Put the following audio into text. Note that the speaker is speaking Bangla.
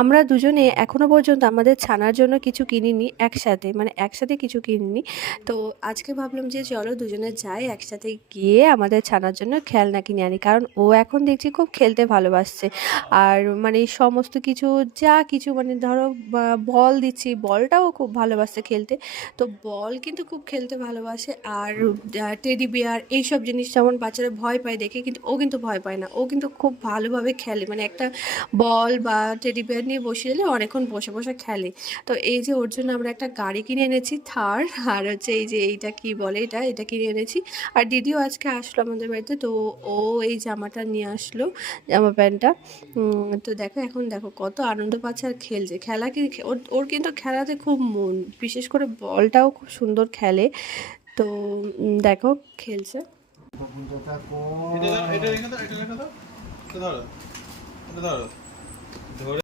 আমরা দুজনে এখনো পর্যন্ত আমাদের ছানার জন্য কিছু কিনিনি একসাথে, মানে একসাথে কিছু কিনিনি। তো আজকে ভাবলাম যে চলো দুজনে যাই, একসাথে গিয়ে আমাদের ছানার জন্য খেলনা কিনে আনি, কারণ ও এখন দেখছি খুব খেলতে ভালোবাসছে। আর মানে সমস্ত কিছু যা কিছু মানে ধরো বল দিচ্ছি, বলটাও খুব ভালোবাসছে খেলতে। তো বল কিন্তু খুব খেলতে ভালোবাসে। আর টেডি বিয়ার এইসব জিনিস যেমন বাচ্চারা ভয় পায় দেখে, কিন্তু ও কিন্তু ভয় পায় না, ও কিন্তু খুব ভালোভাবে খেলে। মানে একটা বল বা টেডি বিয়ার নিয়ে বসিয়ে দিলে অনেকক্ষণ বসে বসে খেলে। তো এই যে ওর জন্য আমরা একটা গাড়ি কিনে এনেছি থার। আর হচ্ছে এই যে এইটা কি বলে, এটা এটা কিনে এনেছি। আর দিদিও আজকে আসলো আমাদের বাড়িতে, তো ও এই জামাটা নিয়ে আসলো, জামা প্যান্টটা। তো দেখো এখন দেখো কত আনন্দ পাচ্ছে আর খেলছে। খেলা কি ওর ওর কিন্তু খেলাতে খুব মন, বিশেষ করে বলটাও খুব সুন্দর খেলে। তো দেখো খেলছে। এটা রেখে দাও, এটা রেখে দাও, এটা ধরো, এটা ধরো, ধরে